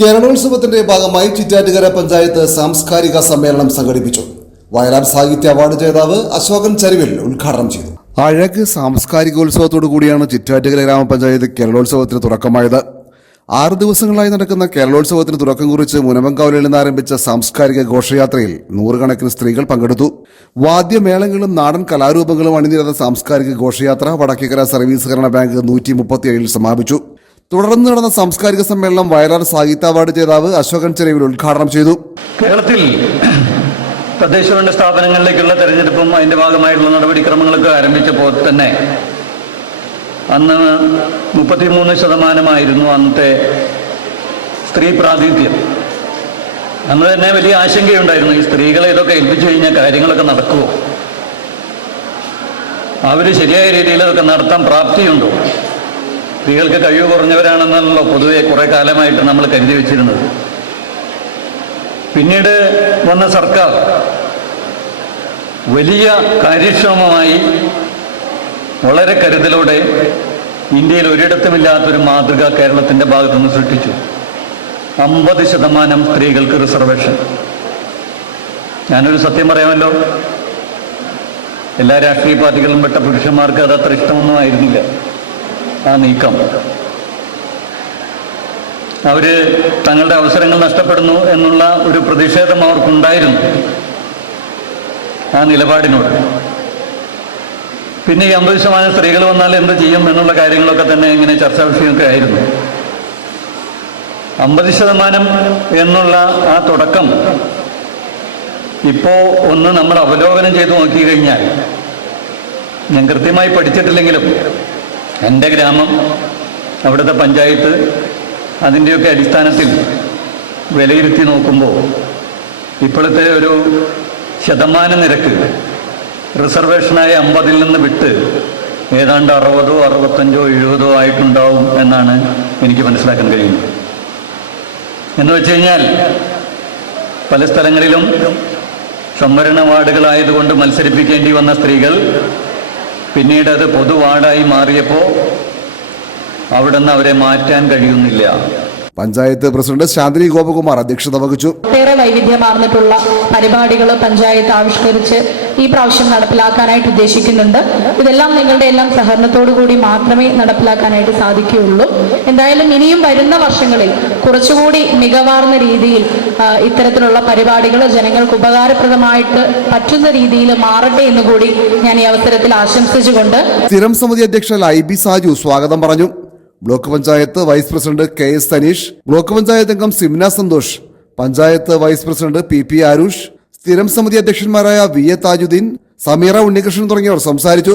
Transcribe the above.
കേരളോത്സവത്തിന്റെ ഭാഗമായി ചിറ്റാറ്റുകര പഞ്ചായത്ത് സാംസ്കാരിക സമ്മേളനം സംഘടിപ്പിച്ചു. വയലാർ സാഹിത്യ അവാർഡ് ജേതാവ് അശോകൻ ചരുവിൽ ഉദ്ഘാടനം ചെയ്തു. അഴക് സാംസ്കാരികോത്സവത്തോടു കൂടിയാണ് ചിറ്റാറ്റുകര ഗ്രാമപഞ്ചായത്ത് കേരളോത്സവത്തിന് തുടക്കമായത്. ആറ് ദിവസങ്ങളായി നടക്കുന്ന കേരളോത്സവത്തിന് തുടക്കം കുറിച്ച് മുനമ്പങ്കാവിൽ നിന്ന് ആരംഭിച്ച സാംസ്കാരിക ഘോഷയാത്രയിൽ നൂറുകണക്കിന് സ്ത്രീകൾ പങ്കെടുത്തു. വാദ്യമേളങ്ങളും നാടൻ കലാരൂപങ്ങളും അണിനിരന്ന സാംസ്കാരിക ഘോഷയാത്ര വടക്കേക്കര സർവീസഹകരണ ബാങ്ക് നൂറ്റി മുപ്പത്തിയേഴിൽ സമാപിച്ചു. തുടർന്ന് നടന്ന സാംസ്കാരിക സമ്മേളനം വയലാർ സാഹിത്യ അവാർഡ് ജേതാവ് അശോകൻ ചെറിയ ഉദ്ഘാടനം ചെയ്തു. കേരളത്തിൽ തദ്ദേശഭരണ സ്ഥാപനങ്ങളിലേക്കുള്ള തെരഞ്ഞെടുപ്പും അതിന്റെ ഭാഗമായിട്ടുള്ള നടപടിക്രമങ്ങളൊക്കെ ആരംഭിച്ചപ്പോൾ തന്നെ അന്ന് മുപ്പത്തിമൂന്ന് ശതമാനമായിരുന്നു അന്നത്തെ സ്ത്രീ പ്രാതിനിധ്യം. അന്ന് തന്നെ വലിയ ആശങ്കയുണ്ടായിരുന്നു. ഈ സ്ത്രീകളെ ഇതൊക്കെ ഏൽപ്പിച്ചു കഴിഞ്ഞാൽ കാര്യങ്ങളൊക്കെ നടക്കുമോ അവർ ശരിയായ രീതിയിൽ ഇതൊക്കെ നടത്താൻ പ്രാപ്തിയുണ്ടോ? സ്ത്രീകൾക്ക് കഴിവ് കുറഞ്ഞവരാണെന്നല്ലോ പൊതുവെ കുറേ കാലമായിട്ട് നമ്മൾ കരുതി വെച്ചിരുന്നത്. പിന്നീട് വന്ന സർക്കാർ വലിയ കാര്യക്ഷമമായി വളരെ കരുതലോടെ ഇന്ത്യയിൽ ഒരിടത്തുമില്ലാത്തൊരു മാതൃക കേരളത്തിന്റെ ഭാഗത്തുനിന്ന് സൃഷ്ടിച്ചു. അമ്പത് ശതമാനം സ്ത്രീകൾക്ക് റിസർവേഷൻ. ഞാനൊരു സത്യം പറയാമല്ലോ? എല്ലാ രാഷ്ട്രീയ പാർട്ടികളും പെട്ട പുരുഷന്മാർക്ക് അത് അത്ര ഇഷ്ടമൊന്നും ആയിരുന്നില്ല. ആ നീക്കം. അവർ തങ്ങളുടെ അവസരങ്ങൾ നഷ്ടപ്പെടുന്നു എന്നുള്ള ഒരു പ്രതിഷേധം അവർക്കുണ്ടായിരുന്നു ആ നിലപാടിനോട്. പിന്നെ ഈ അമ്പത് ശതമാനം സ്ത്രീകൾ വന്നാൽ എന്ത് ചെയ്യും എന്നുള്ള കാര്യങ്ങളൊക്കെ തന്നെ ഇങ്ങനെ ചർച്ചാ വിഷയമൊക്കെ ആയിരുന്നു. അമ്പത് ശതമാനം എന്നുള്ള ആ തുടക്കം ഇപ്പോ ഒന്ന് നമ്മൾ അവലോകനം ചെയ്തു നോക്കിക്കഴിഞ്ഞാൽ ഞാൻ കൃത്യമായി പഠിച്ചിട്ടില്ലെങ്കിലും എന്റെ ഗ്രാമം അവിടുത്തെ പഞ്ചായത്ത് അതിന്റെയൊക്കെ അടിസ്ഥാനത്തിൽ വിലയിരുത്തി നോക്കുമ്പോൾ ഇപ്പോഴത്തെ ഒരു ശതമാന നിരക്ക് റിസർവേഷനായ അമ്പതിൽ നിന്ന് വിട്ട് ഏതാണ്ട് അറുപതോ അറുപത്തഞ്ചോ എഴുപതോ ആയിട്ടുണ്ടാവും എന്നാണ് എനിക്ക് മനസ്സിലാക്കാൻ കഴിയുന്നത്. എന്ന് വെച്ച് കഴിഞ്ഞാൽ പല സ്ഥലങ്ങളിലും സംവരണ വാർഡുകളായതുകൊണ്ട് മത്സരിപ്പിക്കേണ്ടി വന്ന സ്ത്രീകൾ പിന്നീട് അത് പൊതുവാടായി മാറിയപ്പോൾ അവിടെ നിന്ന് അവരെ മാറ്റാൻ കഴിയുന്നില്ല. പഞ്ചായത്ത് പ്രസിഡന്റ് ശാന്തിനി ഗോപകുമാർ അധ്യക്ഷത വഹിച്ചു. ഒട്ടേറെ വൈവിധ്യമാർന്നിട്ടുള്ള പരിപാടികൾ പഞ്ചായത്ത് ആവിഷ്കരിച്ച് ഈ പ്രാവശ്യം നടപ്പിലാക്കാനായിട്ട് ഉദ്ദേശിക്കുന്നുണ്ട്. ഇതെല്ലാം നിങ്ങളുടെ എല്ലാം സഹകരണത്തോടു കൂടി മാത്രമേ നടപ്പിലാക്കാനായിട്ട് സാധിക്കുകയുള്ളൂ. എന്തായാലും ഇനിയും വരുന്ന വർഷങ്ങളിൽ കുറച്ചുകൂടി മികവാർന്ന രീതിയിൽ ഇത്തരത്തിലുള്ള പരിപാടികൾ ജനങ്ങൾക്ക് ഉപകാരപ്രദമായിട്ട് പറ്റുന്ന രീതിയിൽ മാറട്ടെ എന്ന് കൂടി ഞാൻ ഈ അവസരത്തിൽ ആശംസിച്ചുകൊണ്ട് സ്ഥിരം സമിതി അധ്യക്ഷ ഐ ബി സാജു സ്വാഗതം പറഞ്ഞു. Block panchayat vice president K S Saneesh block panchayat അംഗം Simna Santhosh panchayat vice president P P Aarush സ്ഥിരം സമിതി അധ്യക്ഷന്മാരായ വി എ താജുദ്ദീൻ സമീറ ഉണ്ണികൃഷ്ണൻ തുടങ്ങിയവർ സംസാരിച്ചു.